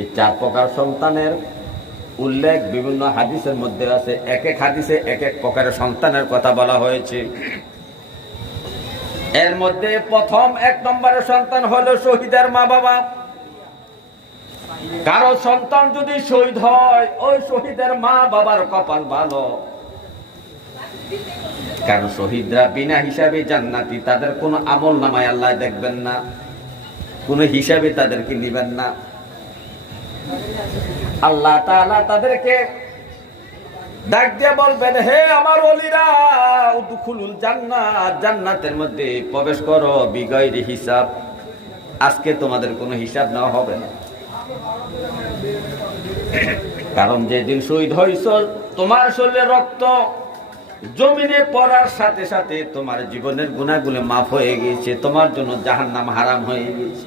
এই 4 প্রকার সন্তানের উল্লেখ বিভিন্ন হাদিসের মধ্যে আছে। এক এক হাদিসে এক এক প্রকারের সন্তানের কথা বলা হয়েছে। এর মধ্যে প্রথম 1 নম্বরের সন্তান হলো শহীদের মা বাবা। কারো সন্তান যদি শহীদ হয়, ওই শহীদের মা বাবার কপাল ভালো। কারণ শহীদরা বিনা হিসাবে জান্নাতি, তাদের কোনো আমল নামায় আল্লাহ দেখবেন না, কোনো হিসাবে তাদেরকে নিবেন না। আল্লাহ তাআলা তাদেরকে ডাক দিয়ে বলবেন, হে আমার ওলিরা, উদখুলুল জান্নাত, জান্নাতের মধ্যে প্রবেশ করো বিগয়রি হিসাব। আজকে তোমাদের কোনো হিসাব নেওয়া হবে না। কারণ যেদিন শহীদ হইছ, তোমার শরীরে রক্ত জমিনে পড়ার সাথে সাথে তোমার জীবনের গুনাহগুলো মাফ হয়ে গিয়েছে, তোমার জন্য জাহান্নাম হারাম হয়ে গিয়েছে।